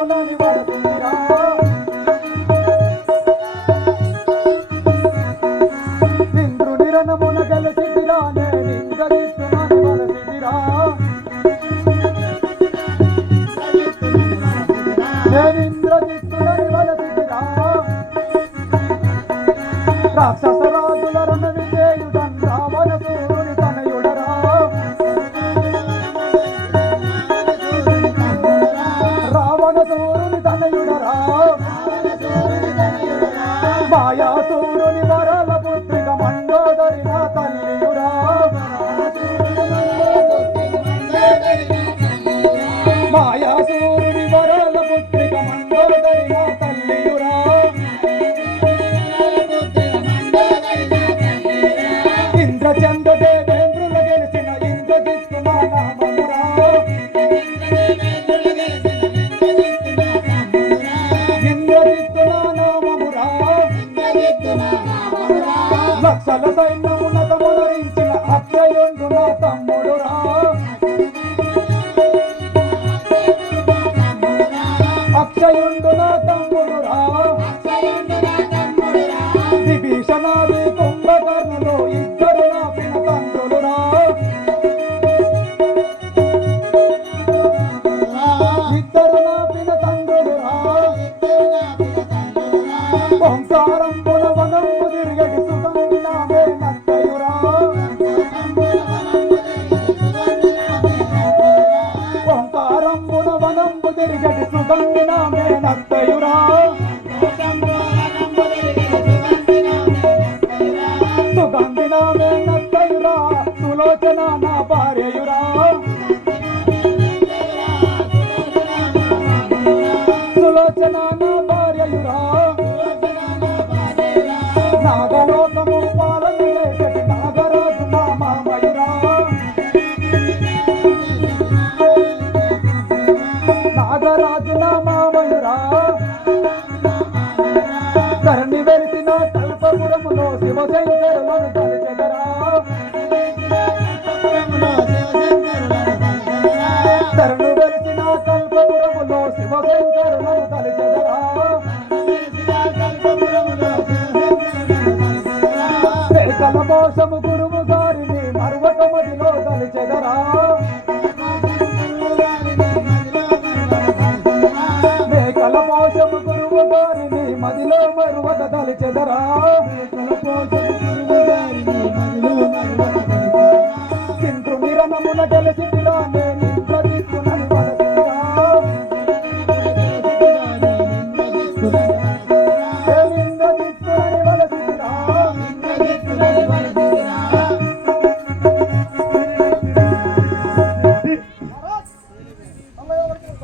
ఇంద్రజిత్తునని వలసిరా ఇంద్రుని రణమున గెలిసిరా నేను ఇంద్రజిత్తునని వలసిరా నేను ఇంద్రజిత్తునని వలసిరా రాక్షస రాజుల రణ విజయుడన్ రావణ సూరుని తనయుడరా రావణ సూరుని తనయుడరా మాయాసూరుని వరాల పుత్రిక మండోదరి నా తల్లియురా మాయాసూరుని వరాల పుత్రిక మండోదరి నా తల్లియురా ఇంద్రచంద్ర దేవేంద్రుల గెలిచిన ఇంద్రజిత్తు నా నామమురా ఇంద్రజిత్తు నా నామమురా లక్షల సైన్యమునత మొదరించిన అక్షయుండు నా తమ్ముడురా అక్షయుండు నా తమ్ముడురా విభీషణాది కుంభకర్ణులు ఇద్దరు నా పిన తండ్రులురా ఇద్దరు నా పిన తండ్రులురా ఓంకారంబున వనంబు తిరిగడి సుగంధి నామే నత్తయురా ఓంకారంబున వనంబు తిరిగడి సుగంధి నామే నత్తయురా సుగంధి నామే నత్తయురా సులోచన నా భార్యయురా సులోచన నా భార్యయురా నాగలోకము పాలన చేసటి నాగరాజు నా మామయురా నాగరాజు నా మామయురా ధరణి వెలిసిన కల్పపురములో శివశంకరులను తలచెదరా ధరణి వెలిసిన కల్పపురములో శివశంకరులను తలచెదరా మేకల మోసము గురువు గారిని మరువక మదిలో తలచెదరా మేకల మోసము గురువు గారిని మదిలో మరువక తలచెదరా ఇంద్రుని రణమున గెలిసిరా నేను ఇంద్రజిత్తునని వలసిరా నేను ఇంద్రజిత్తునని వలసిరా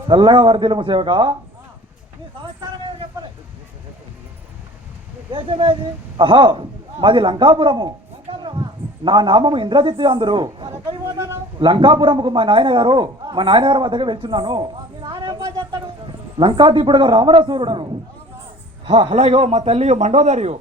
చల్లగా వర్ధిల్లుము సేవక అహో మాది లంకాపురము నా నామము ఇంద్రజిత్తు అందరు లంకాపురముకు మా నాయనగారు వద్దకు వెళ్తున్నాను లంకాదీపుడుగా రామరాసూరుడను అలాగే మా తల్లి మండోదరియు